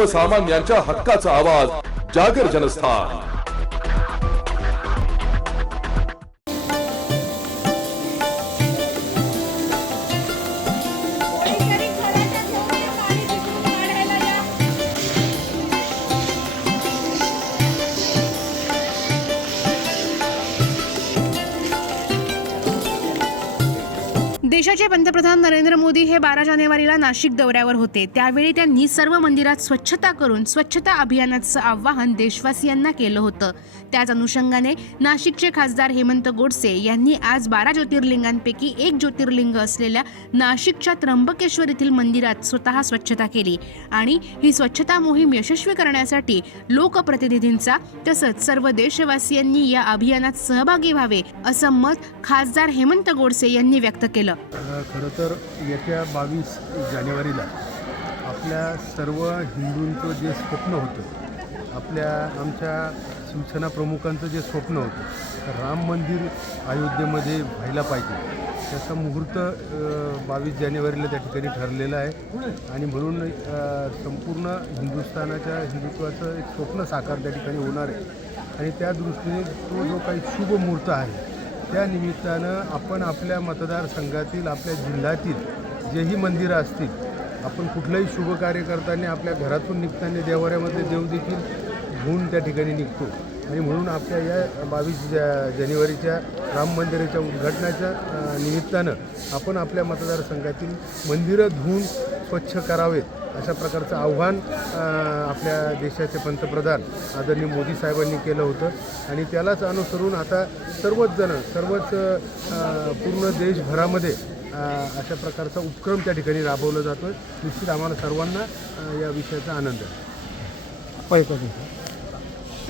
सर्वसामान्यांच्या हक्काचा आवाज जागर जनस्थान। देशाचे पंतप्रधान नरेंद्र मोदी हे 12 जानेवारीला नाशिक दौऱ्यावर होते। त्यावेळी त्यांनी सर्व मंदिरात स्वच्छता करून स्वच्छता अभियानाचं आवाहन देशवासियांना केलं होतं। त्याच अनुषंगाने नाशिकचे खासदार हेमंत गोडसे यांनी आज 12 ज्योतिर्लिंगांपैकी एक ज्योतिर्लिंग असलेल्या नाशिकच्या त्र्यंबकेश्वर येथील मंदिरात स्वतः स्वच्छता केली आणि ही स्वच्छता मोहीम यशस्वी करण्यासाठी लोकप्रतिनिधींचा तसंच सर्व देशवासियांनी या अभियानात सहभागी व्हावे असं मत खासदार हेमंत गोडसे यांनी व्यक्त केलं। खरं तर येत्या 22 जानेवारीला आपल्या सर्व हिंदूंचं जे स्वप्न होतं, आमच्या शिवसेना प्रमुखांचं जे स्वप्न होतं, राम मंदिर अयोध्येमध्ये व्हायला पाहिजे, त्याचा मुहूर्त 22 जानेवारीला त्या ठिकाणी ठरलेला आहे आणि म्हणून संपूर्ण हिंदुत्वाचं एक स्वप्न साकार त्या ठिकाणी होणार आहे आणि त्या दृष्टीने तो जो काही शुभ मुहूर्त आहे त्या निमित्तानं आपण आपल्या मतदारसंघातील आपल्या जिल्ह्यातील जेही मंदिरं असतील, आपण कुठलंही शुभ कार्य करताना आपल्या घरातून निघताना देवाऱ्यामध्ये देव देखील घेऊन त्या ठिकाणी निघतो आणि म्हणून आपल्या या 22 जानेवारीच्या राम मंदिराच्या उद्घाटनाच्या निमित्तानं आपण आपल्या मतदारसंघातील मंदिरं धुवून स्वच्छ करावेत अशा प्रकारचं आव्हान आपल्या देशाचे पंतप्रधान आदरणीय मोदी साहेबांनी केलं होतं आणि त्यालाच अनुसरून आता सर्वच पूर्ण देशभरामध्ये अशा प्रकारचा उपक्रम त्या ठिकाणी राबवला जातो आहे। निश्चित आम्हाला सर्वांना या विषयाचा आनंद आहे।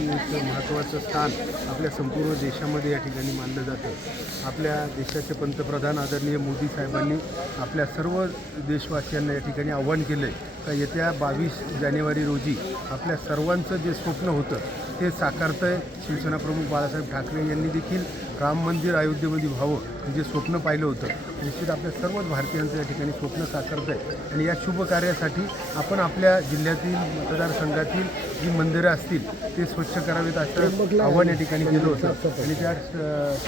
एक महत्त्वाचं स्थान आपल्या संपूर्ण देशामध्ये या ठिकाणी मानलं जातं। आपल्या देशाचे पंतप्रधान आदरणीय मोदी साहेबांनी आपल्या सर्व देशवासियांना या ठिकाणी आव्हान केलं आहे का येत्या 22 जानेवारी रोजी आपल्या सर्वांचं जे स्वप्न होतं ते साकारतं आहे। शिवसेना प्रमुख बाळासाहेब ठाकरे यांनी देखील राम मंदिर अयोध्येमध्ये व्हावं हे जे स्वप्न पाहिलं होतं, निश्चित आपल्या सर्वच भारतीयांचं या ठिकाणी स्वप्न साकारतं आहे आणि या शुभ कार्यासाठी आपण आपल्या जिल्ह्यातील मतदारसंघातील जी मंदिरं असतील ते स्वच्छ करावेत असं आव्हान या ठिकाणी केलं होतं आणि त्या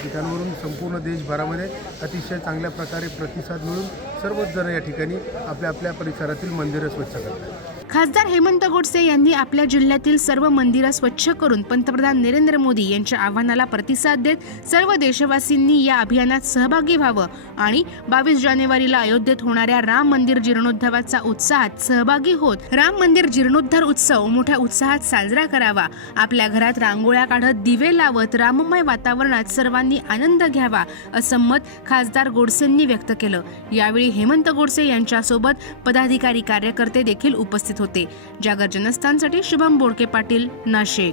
ठिकाणावरून संपूर्ण देशभरामध्ये अतिशय चांगल्या प्रकारे प्रतिसाद मिळून सर्वच जण या ठिकाणी आपल्या परिसरातील मंदिरं स्वच्छ करतात। खासदार हेमंत गोडसे यांनी आपल्या जिल्ह्यातील सर्व मंदिरं स्वच्छ करून पंतप्रधान नरेंद्र मोदी यांच्या आव्हानाला प्रतिसाद देत सर्व देशवासींनी या अभियानात सहभागी व्हावं आणि 22 जानेवारीला अयोध्येत होणाऱ्या राम मंदिर जीर्णोद्धाराचा उत्साहात सहभागी होत राम मंदिर जीर्णोद्धार उत्सव मोठ्या उत्साहात साजरा करावा। आपल्या घरात रांगोळ्या काढत दिवे लावत राममय वातावरणात सर्वांनी आनंद घ्यावा असं मत खासदार गोडसेंनी व्यक्त केलं। यावेळी हेमंत गोडसे यांच्यासोबत पदाधिकारी कार्यकर्ते देखील उपस्थित होते। जागर जनस्थानसाठी शुभम बोडके पाटील, नाशिक।